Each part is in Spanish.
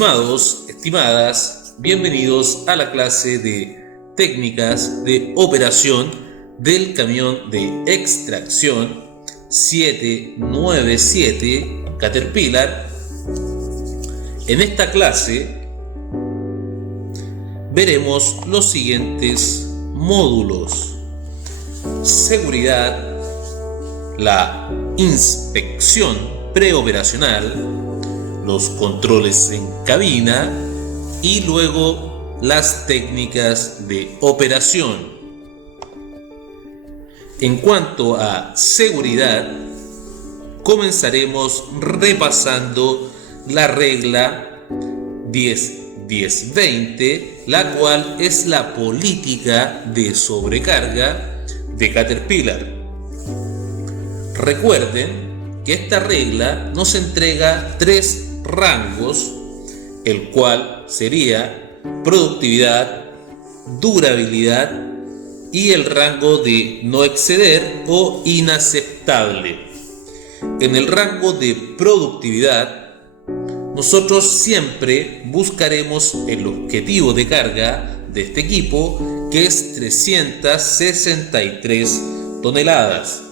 Estimados, estimadas, bienvenidos a la clase de técnicas de operación del camión de extracción 797 Caterpillar. En esta clase veremos los siguientes módulos: seguridad, la inspección preoperacional, los controles en cabina y luego las técnicas de operación. En cuanto a seguridad, comenzaremos repasando la regla 10-10-20, la cual es la política de sobrecarga de Caterpillar. Recuerden que esta regla nos entrega tres rangos, el cual sería productividad, durabilidad y el rango de no exceder o inaceptable. En el rango de productividad, nosotros siempre buscaremos el objetivo de carga de este equipo, que es 363 toneladas.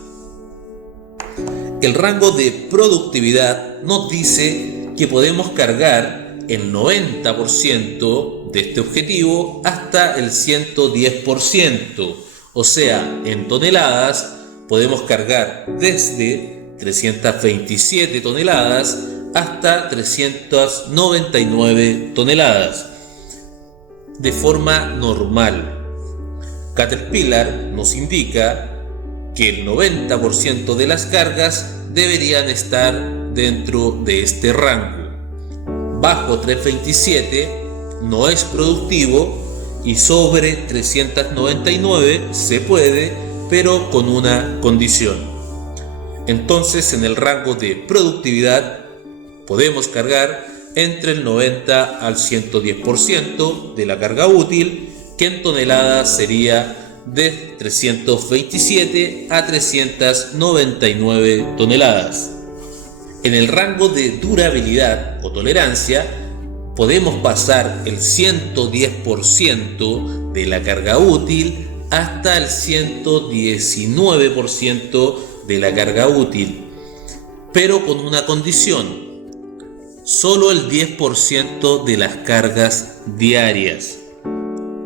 El rango de productividad nos dice que podemos cargar el 90% de este objetivo hasta el 110%, o sea, en toneladas podemos cargar desde 327 toneladas hasta 399 toneladas de forma normal. Caterpillar nos indica que el 90% de las cargas deberían estar dentro de este rango. Bajo 327 no es productivo y sobre 399 se puede, pero con una condición. Entonces, en el rango de productividad podemos cargar entre el 90 al 110% de la carga útil, que en toneladas sería de 327 a 399 toneladas. En el rango de durabilidad o tolerancia podemos pasar el 110% de la carga útil hasta el 119% de la carga útil, pero con una condición: solo el 10% de las cargas diarias.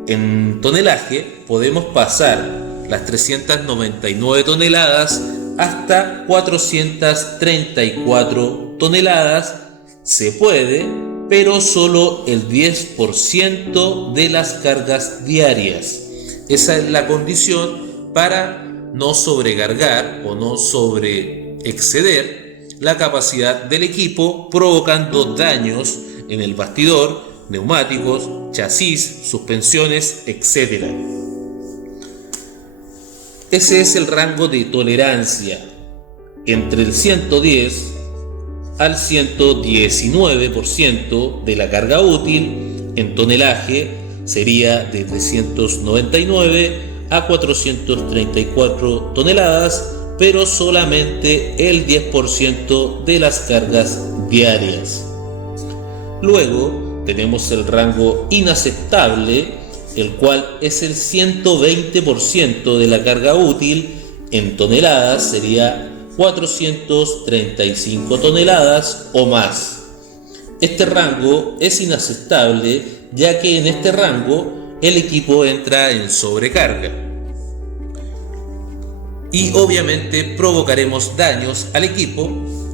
En tonelaje podemos pasar las 399 toneladas hasta 434 toneladas. Se puede, pero solo el 10% de las cargas diarias. Esa es la condición para no sobrecargar o no sobreexceder la capacidad del equipo, provocando daños en el bastidor, neumáticos, chasis, suspensiones, etc. Ese es el rango de tolerancia, entre el 110 al 119% de la carga útil. En tonelaje sería de 399 a 434 toneladas, pero solamente el 10% de las cargas diarias. Luego tenemos el rango inaceptable, el cual es el 120% de la carga útil. En toneladas sería 435 toneladas o más. Este rango es inaceptable, ya que en este rango el equipo entra en sobrecarga y obviamente provocaremos daños al equipo.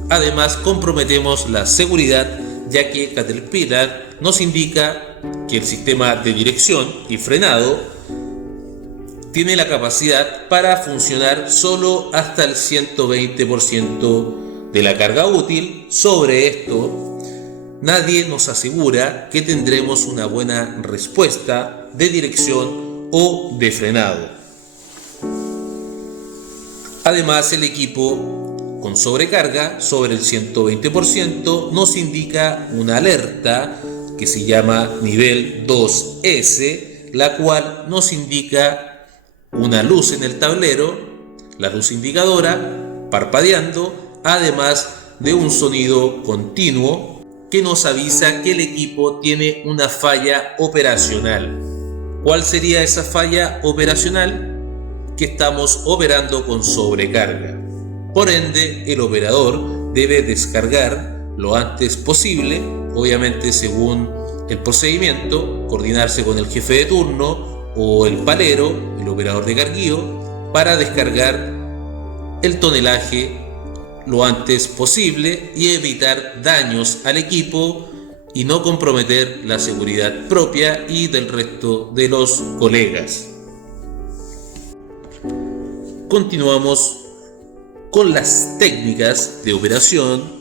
Además, comprometemos la seguridad, ya que Caterpillar nos indica que el sistema de dirección y frenado tiene la capacidad para funcionar solo hasta el 120% de la carga útil. Sobre esto, nadie nos asegura que tendremos una buena respuesta de dirección o de frenado. Además, el equipo con sobrecarga sobre el 120% nos indica una alerta que se llama nivel 2S, la cual nos indica una luz en el tablero, la luz indicadora parpadeando, además de un sonido continuo que nos avisa que el equipo tiene una falla operacional. ¿Cuál sería esa falla operacional? Que estamos operando con sobrecarga. Por ende, el operador debe descargar lo antes posible, obviamente según el procedimiento, coordinarse con el jefe de turno o el palero, el operador de carguío, para descargar el tonelaje lo antes posible y evitar daños al equipo y no comprometer la seguridad propia y del resto de los colegas. Continuamos con las técnicas de operación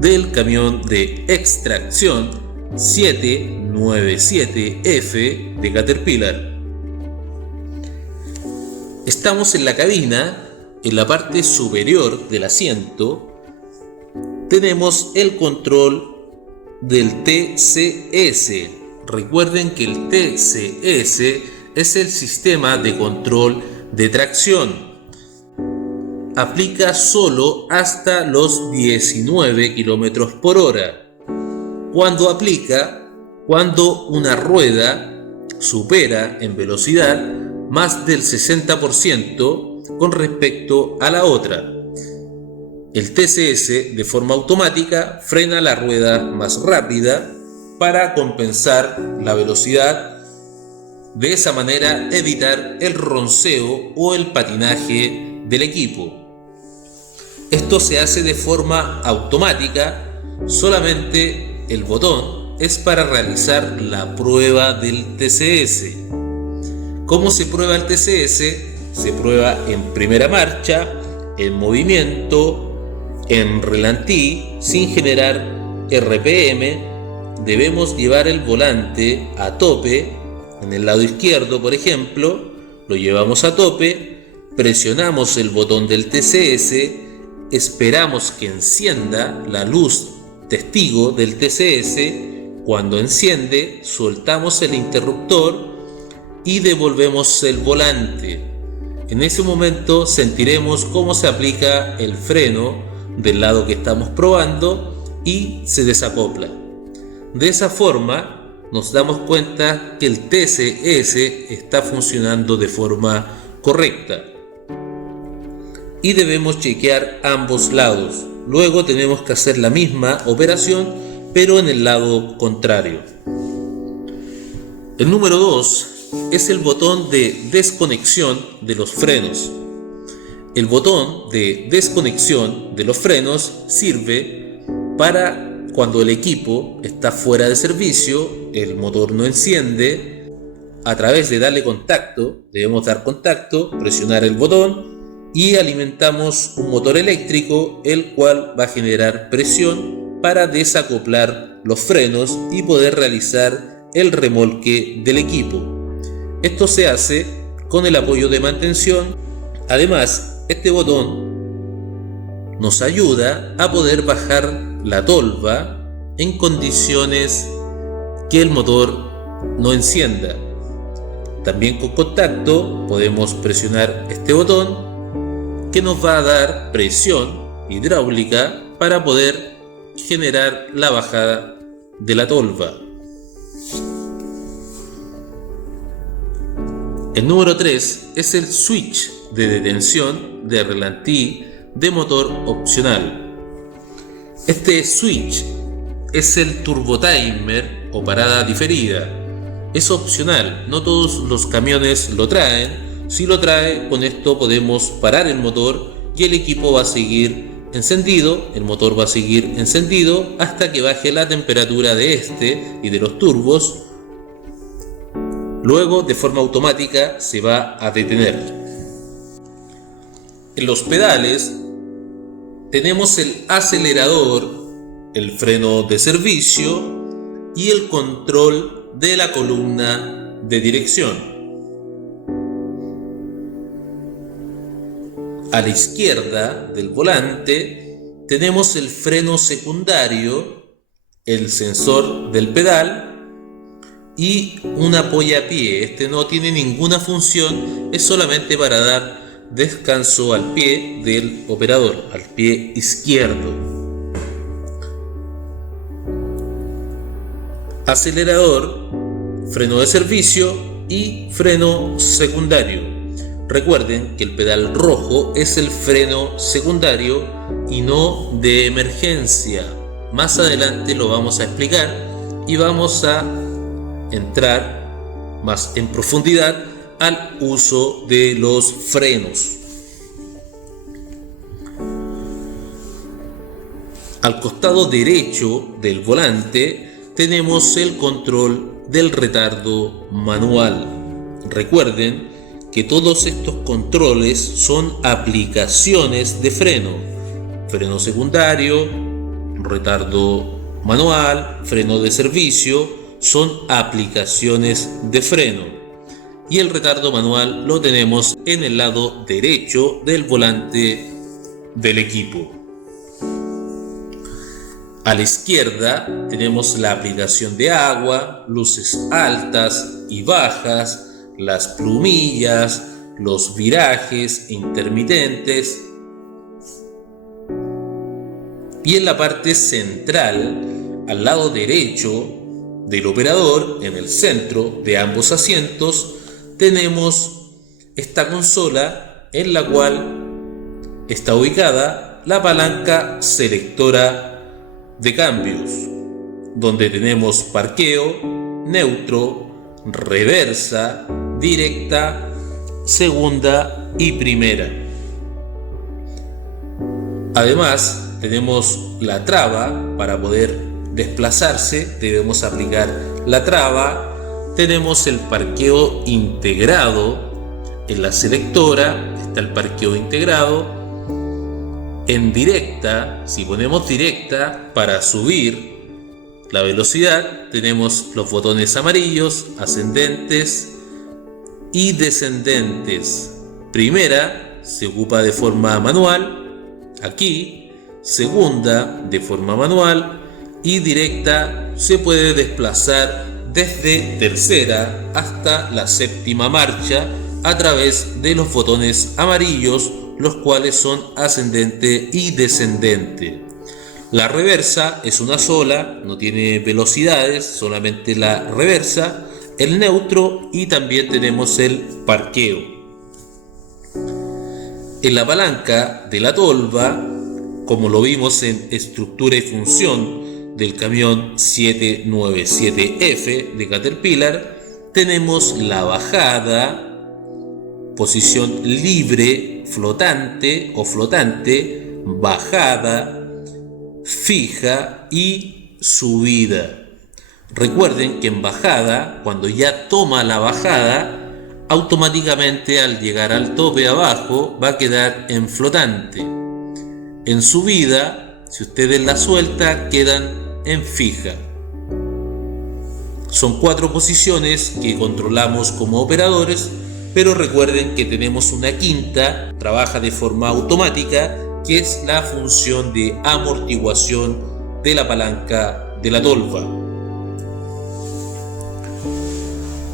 del camión de extracción 797F de Caterpillar. Estamos en la cabina. En la parte superior del asiento tenemos el control del TCS. Recuerden que el TCS es el sistema de control de tracción. Aplica solo hasta los 19 km por hora. Cuando aplica, cuando una rueda supera en velocidad más del 60% con respecto a la otra. El TCS de forma automática frena la rueda más rápida para compensar la velocidad. De esa manera evitar el ronceo o el patinaje del equipo. Esto se hace de forma automática, solamente el botón es para realizar la prueba del TCS. ¿Cómo se prueba el TCS? Se prueba en primera marcha, en movimiento, en relantí, sin generar RPM. Debemos llevar el volante a tope, en el lado izquierdo por ejemplo, lo llevamos a tope, presionamos el botón del TCS, esperamos que encienda la luz testigo del TCS, cuando enciende soltamos el interruptor y devolvemos el volante. En ese momento sentiremos cómo se aplica el freno del lado que estamos probando y se desacopla. De esa forma nos damos cuenta que el TCS está funcionando de forma correcta. Y debemos chequear ambos lados. Luego tenemos que hacer la misma operación, pero en el lado contrario. El número 2 es el botón de desconexión de los frenos. El botón de desconexión de los frenos sirve para cuando el equipo está fuera de servicio, el motor no enciende. A través de darle contacto, debemos dar contacto, presionar el botón y alimentamos un motor eléctrico, el cual va a generar presión para desacoplar los frenos y poder realizar el remolque del equipo. Esto se hace con el apoyo de mantención. Además, este botón nos ayuda a poder bajar la tolva en condiciones que el motor no encienda. También con contacto podemos presionar este botón que nos va a dar presión hidráulica para poder generar la bajada de la tolva. El número 3 es el switch de detención de relantí de motor opcional. Este switch es el turbo timer o parada diferida. Es opcional, no todos los camiones lo traen. Si lo trae, con esto podemos parar el motor y el equipo va a seguir encendido, el motor va a seguir encendido hasta que baje la temperatura de este y de los turbos. Luego, de forma automática, se va a detener. En los pedales tenemos el acelerador, el freno de servicio y el control de la columna de dirección. A la izquierda del volante tenemos el freno secundario, el sensor del pedal y un apoyapié. Este no tiene ninguna función, es solamente para dar descanso al pie del operador, al pie izquierdo. acelerador, freno de servicio y freno secundario. Recuerden que el pedal rojo es el freno secundario y no de emergencia. Más adelante lo vamos a explicar y vamos a entrar más en profundidad al uso de los frenos. Al costado derecho del volante tenemos el control del retardo manual. Recuerden que todos estos controles son aplicaciones de freno. Freno secundario, retardo manual, freno de servicio, son aplicaciones de freno. Y el retardo manual lo tenemos en el lado derecho del volante del equipo. A la izquierda tenemos la aplicación de agua, luces altas y bajas, las plumillas, los virajes intermitentes. Y en la parte central, al lado derecho del operador, en el centro de ambos asientos, tenemos esta consola en la cual está ubicada la palanca selectora de cambios, donde tenemos parqueo, neutro, reversa, directa, segunda y primera. Además, tenemos la traba. Para poder desplazarse debemos aplicar la traba. Tenemos el parqueo integrado. En la selectora está el parqueo integrado. En directa, si ponemos directa para subir la velocidad, tenemos los botones amarillos, ascendentes y descendentes. Primera se ocupa de forma manual, aquí. Segunda de forma manual y directa se puede desplazar desde tercera hasta la séptima marcha a través de los botones amarillos, los cuales son ascendente y descendente. La reversa es una sola, no tiene velocidades, solamente la reversa, el neutro y también tenemos el parqueo. En la palanca de la tolva, como lo vimos en estructura y función del camión 797F de Caterpillar, tenemos la bajada, posición libre, flotante o flotante, bajada, fija y subida. Recuerden que en bajada, cuando ya toma la bajada, automáticamente al llegar al tope abajo va a quedar en flotante. En subida, si ustedes la sueltan, quedan en fija. Son 4 posiciones que controlamos como operadores, pero recuerden que tenemos una quinta, trabaja de forma automática, que es la función de amortiguación de la palanca de la tolva.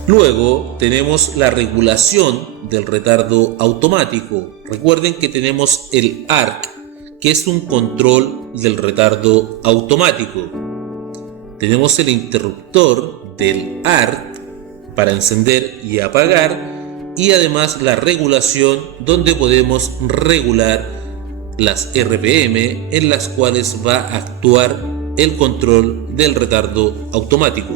Luego tenemos la regulación del retardo automático. Recuerden que tenemos el ARC, que es un control del retardo automático. Tenemos el interruptor del ARC para encender y apagar, y además la regulación, donde podemos regular las RPM en las cuales va a actuar el control del retardo automático.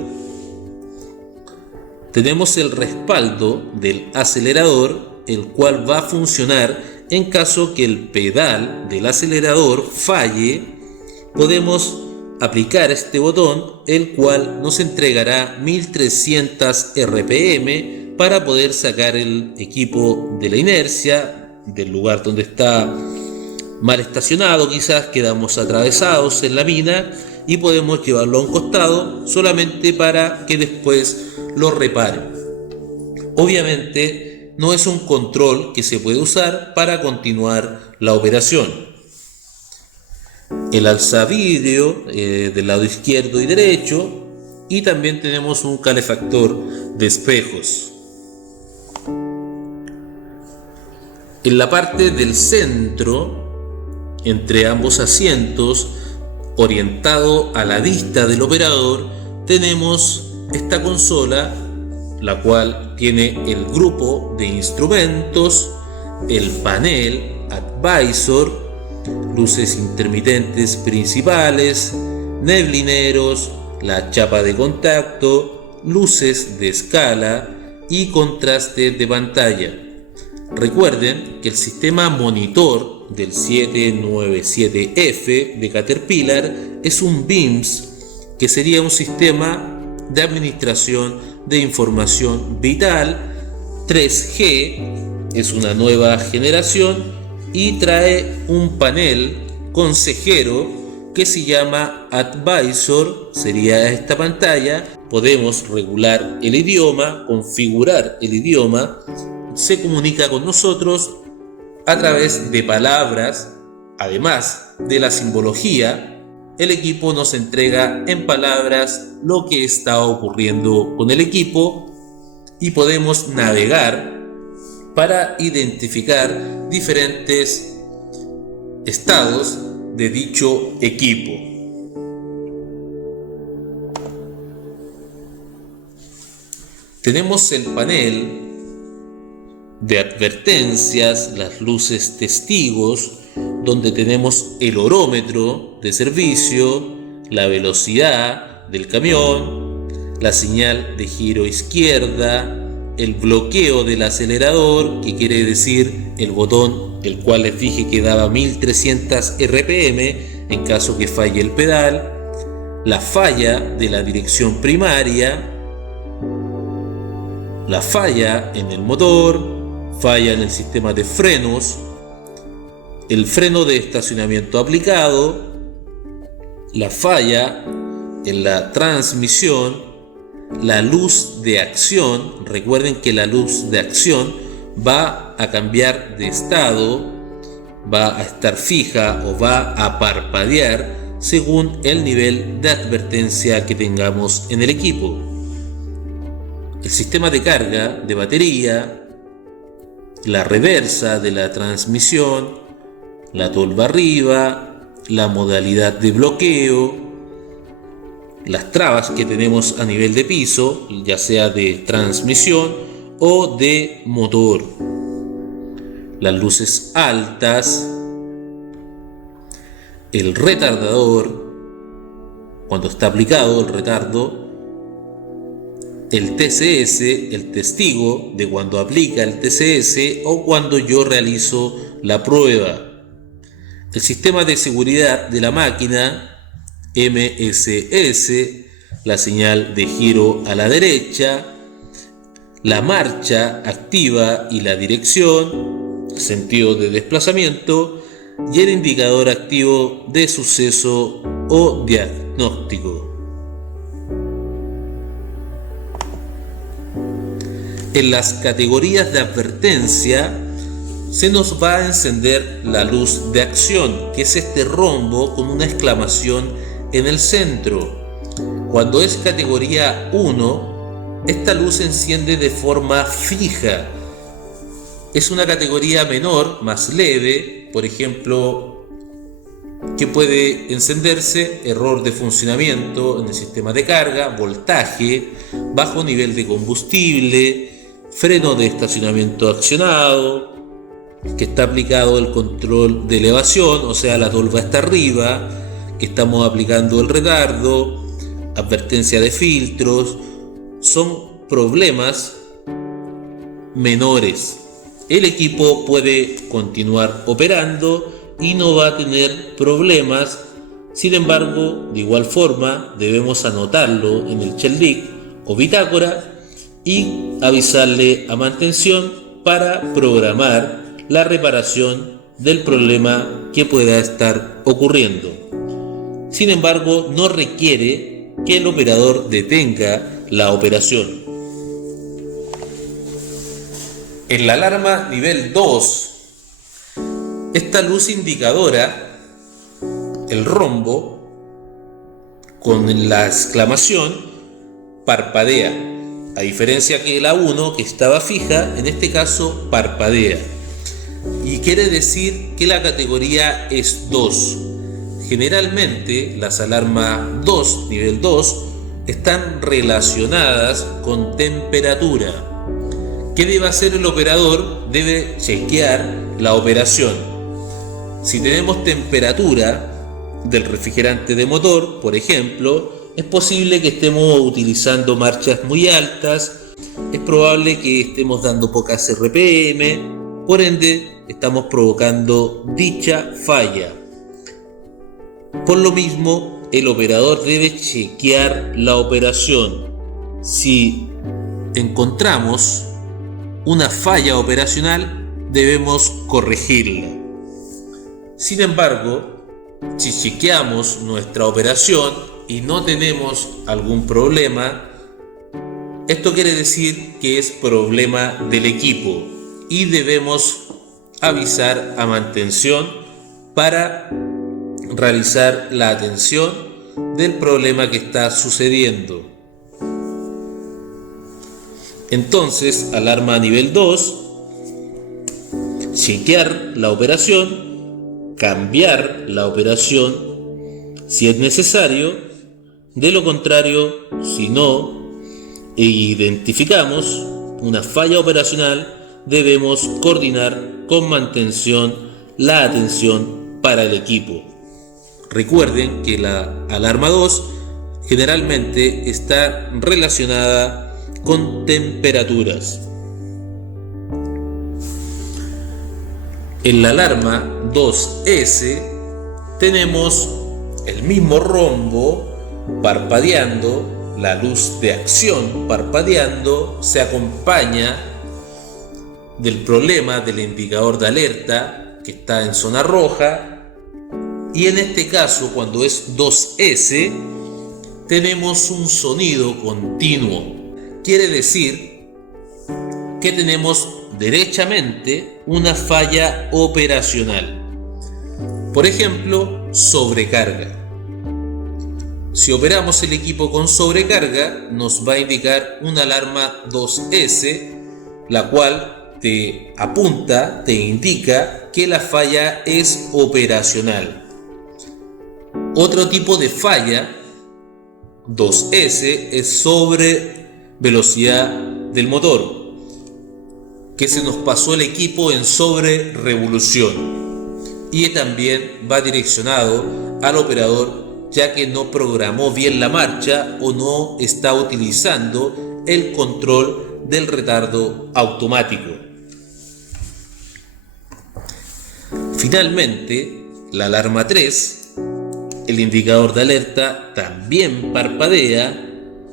Tenemos el respaldo del acelerador, el cual va a funcionar en caso que el pedal del acelerador falle. Podemos aplicar este botón, el cual nos entregará 1300 RPM para poder sacar el equipo de la inercia, del lugar donde está mal estacionado, quizás quedamos atravesados en la mina y podemos llevarlo a un costado solamente para que después lo repare. Obviamente no es un control que se puede usar para continuar la operación. El alzavidrio del lado izquierdo y derecho, y también tenemos un calefactor de espejos. En la parte del centro, entre ambos asientos, orientado a la vista del operador, tenemos esta consola, la cual tiene el grupo de instrumentos, el panel, advisor, luces intermitentes principales, neblineros, la chapa de contacto, luces de escala y contraste de pantalla. Recuerden que el sistema monitor del 797F de Caterpillar es un BIMS, que sería un sistema de administración de información vital 3G, es una nueva generación y trae un panel consejero que se llama Advisor, sería esta pantalla. Podemos regular el idioma, configurar el idioma, se comunica con nosotros a través de palabras, además de la simbología. El equipo nos entrega en palabras lo que está ocurriendo con el equipo y podemos navegar para identificar diferentes estados de dicho equipo. Tenemos el panel de advertencias, las luces testigos, donde tenemos el orómetro de servicio, la velocidad del camión, la señal de giro izquierda, el bloqueo del acelerador, que quiere decir el botón el cual les dije que daba 1300 RPM en caso que falle el pedal, la falla de la dirección primaria, la falla en el motor, falla en el sistema de frenos, el freno de estacionamiento aplicado, la falla en la transmisión, la luz de acción. Recuerden que la luz de acción va a cambiar de estado, va a estar fija o va a parpadear según el nivel de advertencia que tengamos en el equipo. El sistema de carga de batería, la reversa de la transmisión, la tolva arriba, la modalidad de bloqueo, las trabas que tenemos a nivel de piso, ya sea de transmisión o de motor, las luces altas, el retardador, cuando está aplicado el retardo, el TCS, el testigo de cuando aplica el TCS o cuando yo realizo la prueba, el sistema de seguridad de la máquina, MSS, la señal de giro a la derecha, la marcha activa y la dirección, sentido de desplazamiento y el indicador activo de suceso o diagnóstico. En las categorías de advertencia se nos va a encender la luz de acción, que es este rombo con una exclamación en el centro. Cuando es categoría 1, esta luz se enciende de forma fija. Es una categoría menor, más leve, por ejemplo, que puede encenderse error de funcionamiento en el sistema de carga, voltaje, bajo nivel de combustible, freno de estacionamiento accionado, que está aplicado el control de elevación, o sea, la tolva está arriba, que estamos aplicando el retardo, advertencia de filtros. Son problemas menores. El equipo puede continuar operando y no va a tener problemas. Sin embargo, de igual forma, debemos anotarlo en el Sheldic o bitácora y avisarle a mantención para programar la reparación del problema que pueda estar ocurriendo. Sin embargo, no requiere que el operador detenga la operación. En la alarma nivel 2, esta luz indicadora, el rombo, con la exclamación, parpadea. A diferencia que la 1, que estaba fija, en este caso parpadea. Y quiere decir que la categoría es 2. Generalmente las alarmas 2, nivel 2, están relacionadas con temperatura. ¿Qué debe hacer el operador? Debe chequear la operación. Si tenemos temperatura del refrigerante de motor, por ejemplo, es posible que estemos utilizando marchas muy altas, es probable que estemos dando pocas RPM, por ende estamos provocando dicha falla. Por lo mismo, el operador debe chequear la operación. Si encontramos una falla operacional, debemos corregirla. Sin embargo, si chequeamos nuestra operación y no tenemos algún problema, esto quiere decir que es problema del equipo y debemos avisar a mantención para realizar la atención del problema que está sucediendo. Entonces, alarma nivel 2, chequear la operación, cambiar la operación si es necesario. De lo contrario, si no identificamos una falla operacional, debemos coordinar con mantención la atención para el equipo. Recuerden que la alarma 2 generalmente está relacionada con temperaturas. En la alarma 2S tenemos el mismo rombo parpadeando, la luz de acción parpadeando, se acompaña del problema del indicador de alerta que está en zona roja, y en este caso, cuando es 2S, tenemos un sonido continuo. Quiere decir que tenemos derechamente una falla operacional. Por ejemplo, sobrecarga. Si operamos el equipo con sobrecarga, nos va a indicar una alarma 2S, la cual te apunta, te indica que la falla es operacional. Otro tipo de falla 2S es sobre velocidad del motor, que se nos pasó el equipo en sobre revolución, y también va direccionado al operador, ya que no programó bien la marcha o no está utilizando el control del retardo automático. Finalmente, la alarma 3, el indicador de alerta también parpadea.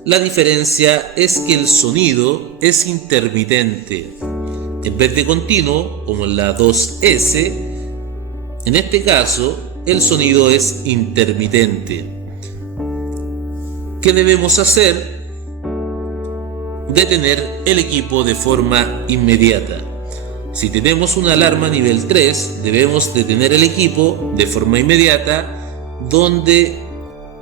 La diferencia es que el sonido es intermitente. En vez de continuo, como en la 2S, en este caso el sonido es intermitente. ¿Qué debemos hacer? Detener el equipo de forma inmediata. Si tenemos una alarma nivel 3, debemos detener el equipo de forma inmediata donde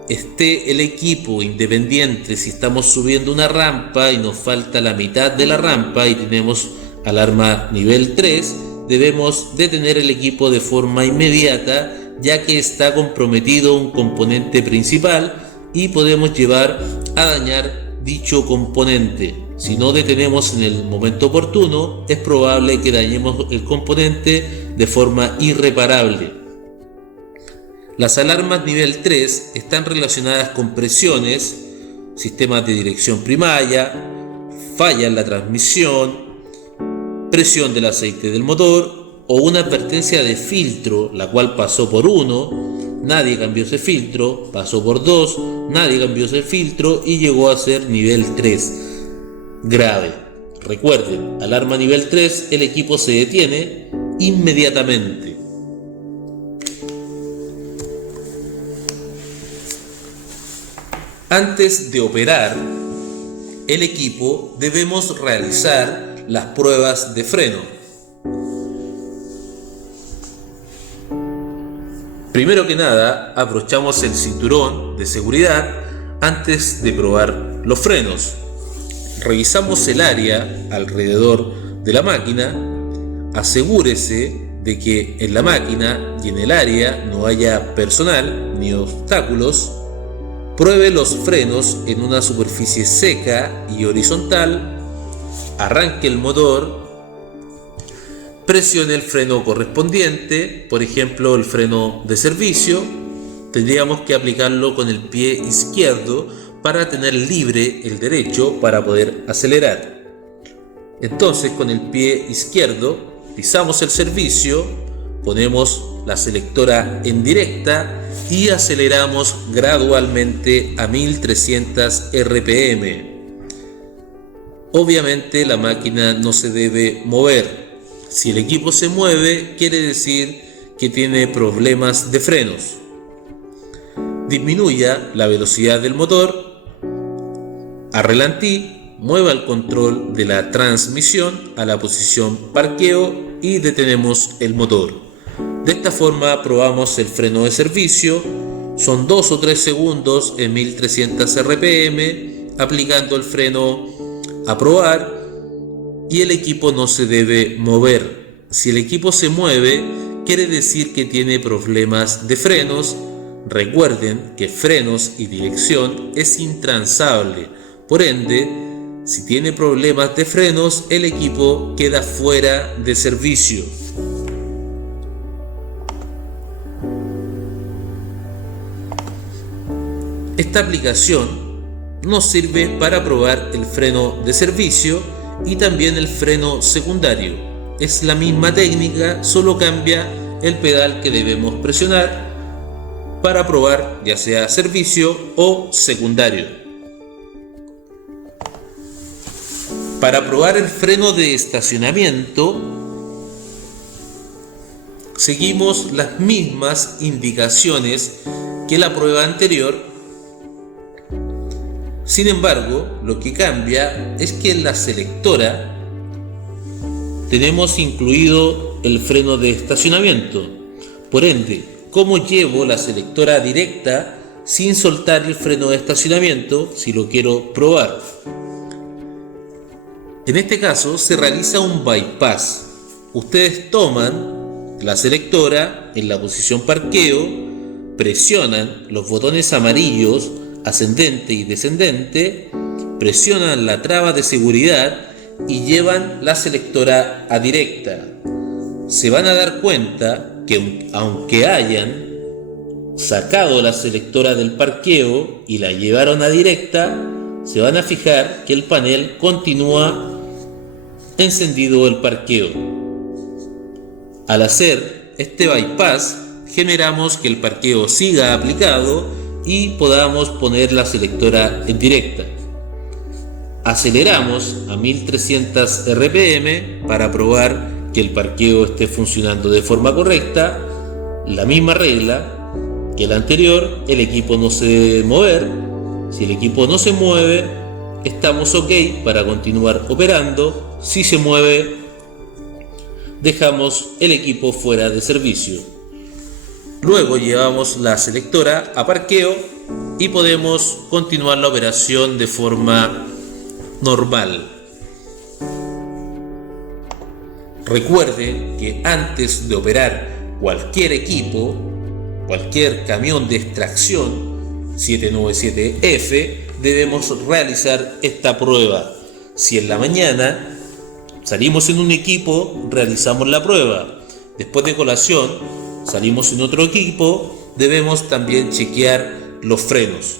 esté el equipo, independiente si estamos subiendo una rampa y nos falta la mitad de la rampa y tenemos alarma nivel 3, debemos detener el equipo de forma inmediata, ya que está comprometido un componente principal y podemos llevar a dañar dicho componente. Si no detenemos en el momento oportuno, es probable que dañemos el componente de forma irreparable. Las alarmas nivel 3 están relacionadas con presiones, sistemas de dirección primaria, falla en la transmisión, presión del aceite del motor o una advertencia de filtro, la cual pasó por 1, nadie cambió ese filtro, pasó por 2, nadie cambió ese filtro y llegó a ser nivel 3. Grave. Recuerden, alarma nivel 3, el equipo se detiene inmediatamente. Antes de operar el equipo, debemos realizar las pruebas de freno. Primero que nada, abrochamos el cinturón de seguridad antes de probar los frenos. Revisamos el área alrededor de la máquina. Asegúrese de que en la máquina y en el área no haya personal ni obstáculos. Pruebe los frenos en una superficie seca y horizontal, arranque el motor, presione el freno correspondiente, por ejemplo el freno de servicio. Tendríamos que aplicarlo con el pie izquierdo para tener libre el derecho para poder acelerar. Entonces con el pie izquierdo pisamos el servicio, ponemos la selectora en directa y aceleramos gradualmente a 1300 RPM. Obviamente la máquina no se debe mover. Si el equipo se mueve, quiere decir que tiene problemas de frenos. Disminuya la velocidad del motor, a ralentí, mueva el control de la transmisión a la posición parqueo y detenemos el motor. De esta forma probamos el freno de servicio, son 2 o 3 segundos en 1300 RPM, aplicando el freno a probar y el equipo no se debe mover. Si el equipo se mueve, quiere decir que tiene problemas de frenos. Recuerden que frenos y dirección es intransable, por ende, si tiene problemas de frenos, el equipo queda fuera de servicio. Esta aplicación nos sirve para probar el freno de servicio y también el freno secundario. Es la misma técnica, solo cambia el pedal que debemos presionar para probar ya sea servicio o secundario. Para probar el freno de estacionamiento, seguimos las mismas indicaciones que la prueba anterior. Sin embargo, lo que cambia es que en la selectora tenemos incluido el freno de estacionamiento. Por ende, ¿cómo llevo la selectora directa sin soltar el freno de estacionamiento si lo quiero probar? En este caso se realiza un bypass. Ustedes toman la selectora en la posición parqueo, presionan los botones amarillos ascendente y descendente, presionan la traba de seguridad y llevan la selectora a directa. Se van a dar cuenta que aunque hayan sacado la selectora del parqueo y la llevaron a directa, se van a fijar que el panel continúa encendido el parqueo. Al hacer este bypass, generamos que el parqueo siga aplicado y podamos poner la selectora en directa. Aceleramos a 1300 RPM para probar que el parqueo esté funcionando de forma correcta. La misma regla que la anterior, el equipo no se debe mover. Si el equipo no se mueve, estamos ok para continuar operando. Si se mueve, dejamos el equipo fuera de servicio. Luego llevamos la selectora a parqueo y podemos continuar la operación de forma normal. Recuerde que antes de operar cualquier equipo, cualquier camión de extracción 797F, debemos realizar esta prueba. Si en la mañana salimos en un equipo, realizamos la prueba. Después de colación, salimos en otro equipo, debemos también chequear los frenos.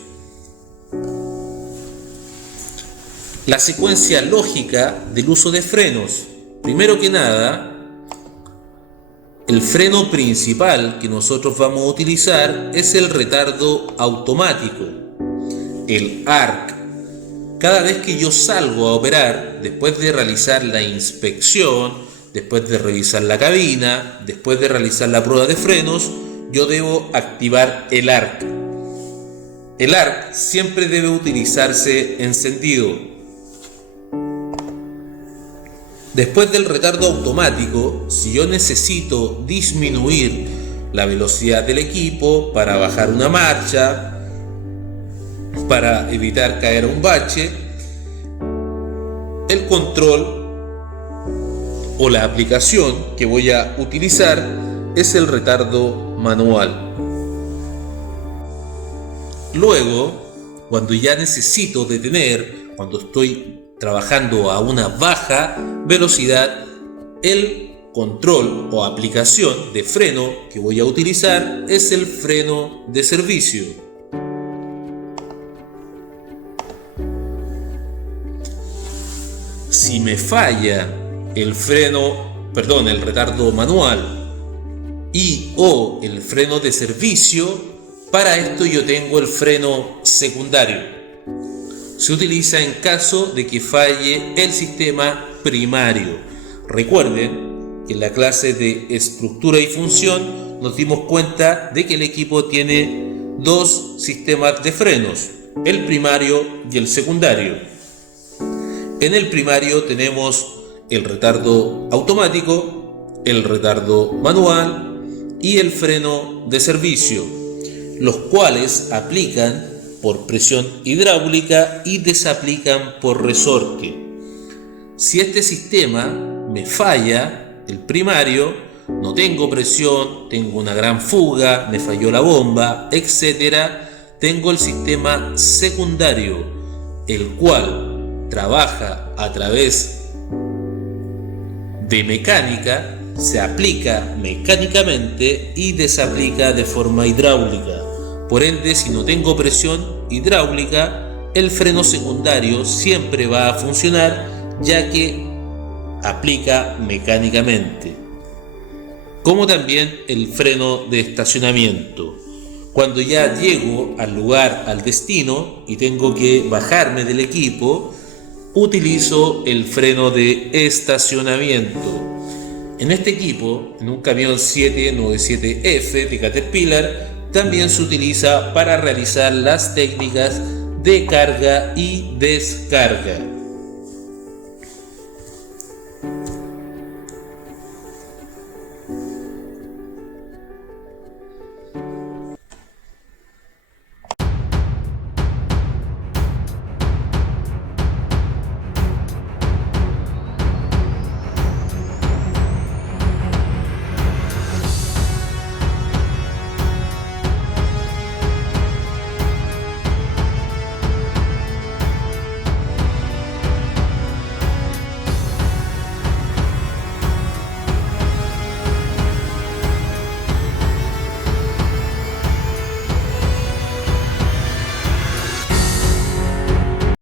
La secuencia lógica del uso de frenos. Primero que nada, el freno principal que nosotros vamos a utilizar es el retardo automático, el ARC. Cada vez que yo salgo a operar, después de realizar la inspección, después de revisar la cabina, después de realizar la prueba de frenos, yo debo activar el ARC. El ARC siempre debe utilizarse encendido. Después del retardo automático, si yo necesito disminuir la velocidad del equipo para bajar una marcha, para evitar caer a un bache, el control o la aplicación que voy a utilizar es el retardo manual. Luego cuando ya necesito detener, cuando estoy trabajando a una baja velocidad, el control o aplicación de freno que voy a utilizar es el freno de servicio. Si me falla el retardo manual o el freno de servicio, para esto yo tengo el freno secundario. Se utiliza en caso de que falle el sistema primario. Recuerden que en la clase de estructura y función nos dimos cuenta de que el equipo tiene dos sistemas de frenos, el primario y el secundario. En el primario tenemos el retardo automático, el retardo manual y el freno de servicio, los cuales aplican por presión hidráulica y desaplican por resorte. Si este sistema me falla, el primario, no tengo presión, tengo una gran fuga, me falló la bomba, etc., tengo el sistema secundario, el cual trabaja a través de mecánica, se aplica mecánicamente y desaplica de forma hidráulica. Por ende, si no tengo presión hidráulica, el freno secundario siempre va a funcionar, ya que aplica mecánicamente. Como también el freno de estacionamiento. Cuando ya llego al lugar, al destino, y tengo que bajarme del equipo, utilizo el freno de estacionamiento. En este equipo, en un camión 797F de Caterpillar, también se utiliza para realizar las técnicas de carga y descarga.